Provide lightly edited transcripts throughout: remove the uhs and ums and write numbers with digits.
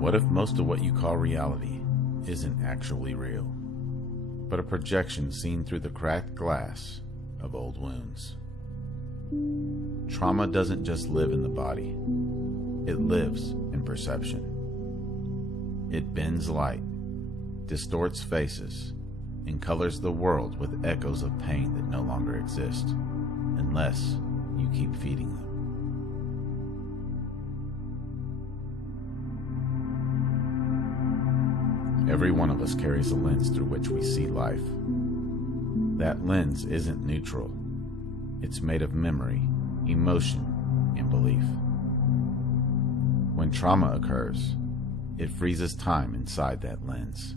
What if most of what you call reality isn't actually real, but a projection seen through the cracked glass of old wounds? Trauma doesn't just live in the body, it lives in perception. It bends light, distorts faces, and colors the world with echoes of pain that no longer exist, unless you keep feeding them. Every one of us carries a lens through which we see life. That lens isn't neutral. It's made of memory, emotion, and belief. When trauma occurs, it freezes time inside that lens.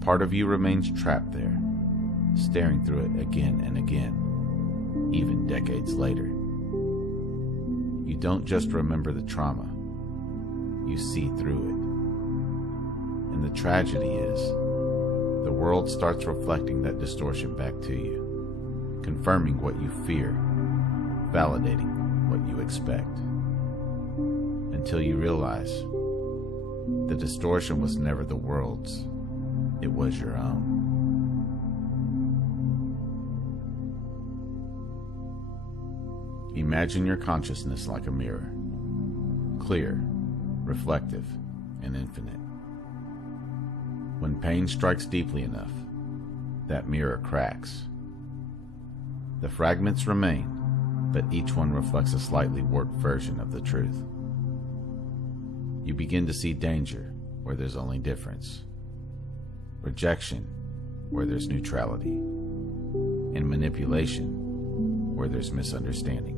Part of you remains trapped there, staring through it again and again, even decades later. You don't just remember the trauma, you see through it. And the tragedy is, the world starts reflecting that distortion back to you, confirming what you fear, validating what you expect. Until you realize, the distortion was never the world's, it was your own. Imagine your consciousness like a mirror, clear, reflective, and infinite. When pain strikes deeply enough, that mirror cracks. The fragments remain, but each one reflects a slightly warped version of the truth. You begin to see danger where there's only difference, rejection where there's neutrality, and manipulation where there's misunderstanding.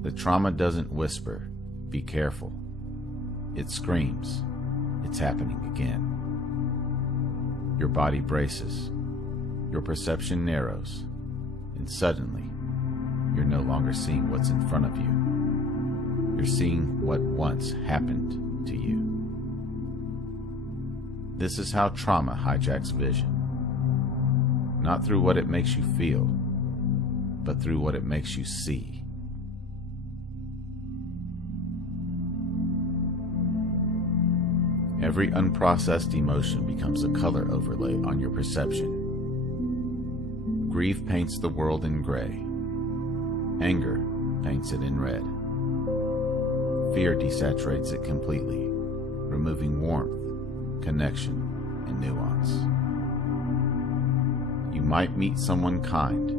The trauma doesn't whisper, "Be careful." It screams, "It's happening again." Your body braces, your perception narrows, and suddenly, you're no longer seeing what's in front of you. You're seeing what once happened to you. This is how trauma hijacks vision. Not through what it makes you feel, but through what it makes you see. Every unprocessed emotion becomes a color overlay on your perception. Grief paints the world in gray. Anger paints it in red. Fear desaturates it completely, removing warmth, connection, and nuance. You might meet someone kind,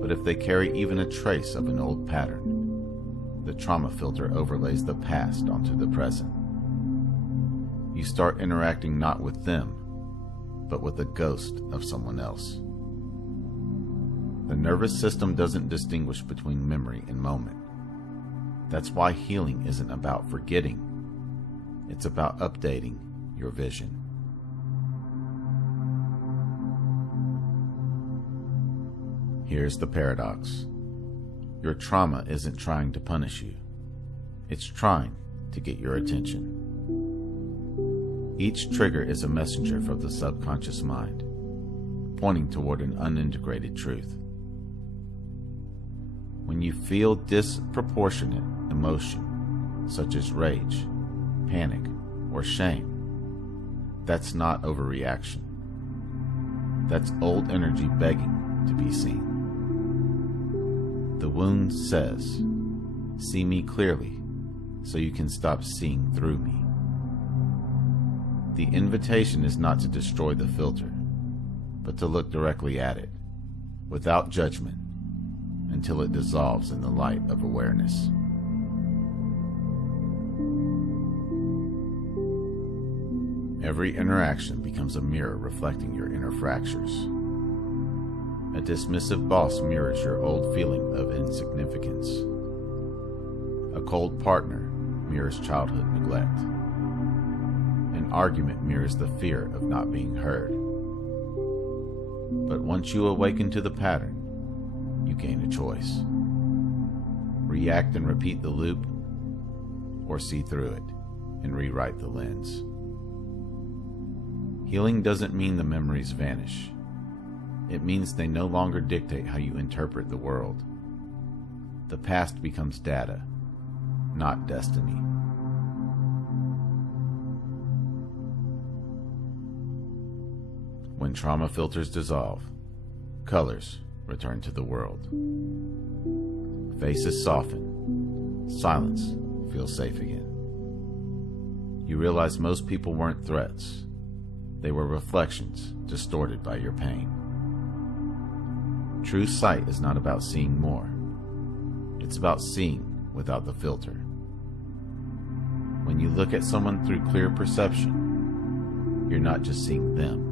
but if they carry even a trace of an old pattern, the trauma filter overlays the past onto the present. You start interacting not with them, but with the ghost of someone else. The nervous system doesn't distinguish between memory and moment. That's why healing isn't about forgetting. It's about updating your vision. Here's the paradox. Your trauma isn't trying to punish you. It's trying to get your attention. Each trigger is a messenger from the subconscious mind, pointing toward an unintegrated truth. When you feel disproportionate emotion, such as rage, panic, or shame, that's not overreaction. That's old energy begging to be seen. The wound says, "See me clearly, so you can stop seeing through me." The invitation is not to destroy the filter, but to look directly at it, without judgment, until it dissolves in the light of awareness. Every interaction becomes a mirror reflecting your inner fractures. A dismissive boss mirrors your old feeling of insignificance. A cold partner mirrors childhood neglect. An argument mirrors the fear of not being heard. But once you awaken to the pattern, you gain a choice. React and repeat the loop, or see through it and rewrite the lens. Healing doesn't mean the memories vanish. It means they no longer dictate how you interpret the world. The past becomes data, not destiny. When trauma filters dissolve, colors return to the world. Faces soften. Silence feels safe again. You realize most people weren't threats. They were reflections distorted by your pain. True sight is not about seeing more. It's about seeing without the filter. When you look at someone through clear perception, you're not just seeing them.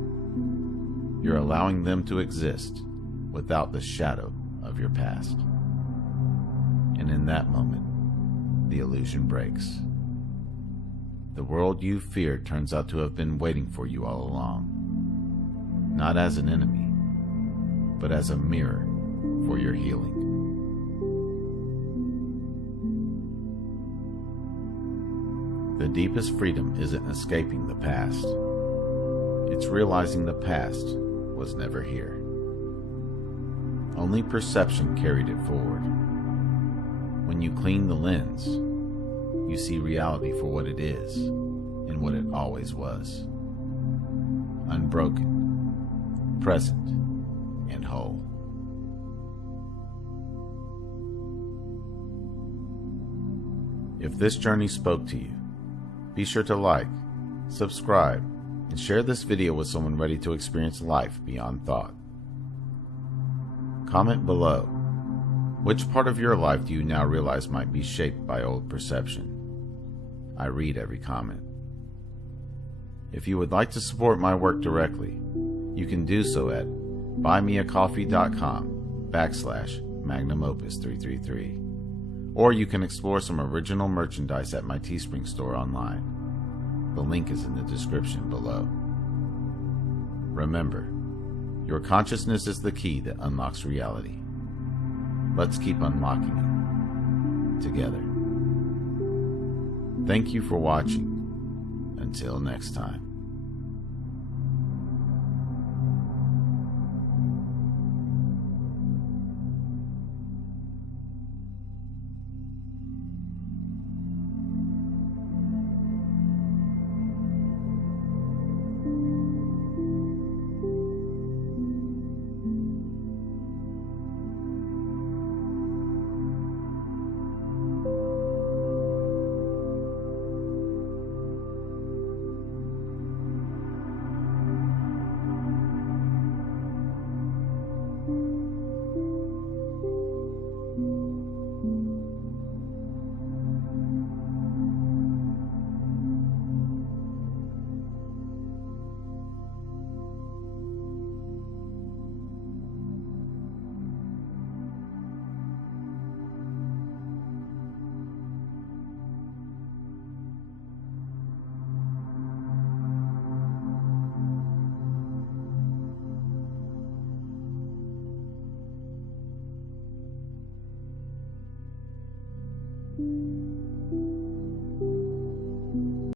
You're allowing them to exist without the shadow of your past. And in that moment, the illusion breaks. The world you feared turns out to have been waiting for you all along, not as an enemy, but as a mirror for your healing. The deepest freedom isn't escaping the past. It's realizing the past was never here. Only perception carried it forward. When you clean the lens, you see reality for what it is and what it always was. Unbroken, present, and whole. If this journey spoke to you, be sure to like, subscribe, and share this video with someone ready to experience life beyond thought. Comment below. Which part of your life do you now realize might be shaped by old perception? I read every comment. If you would like to support my work directly, you can do so at buymeacoffee.com/MagnumOpus333. Or you can explore some original merchandise at my Teespring store online. The link is in the description below. Remember, your consciousness is the key that unlocks reality. Let's keep unlocking it together. Thank you for watching. Until next time.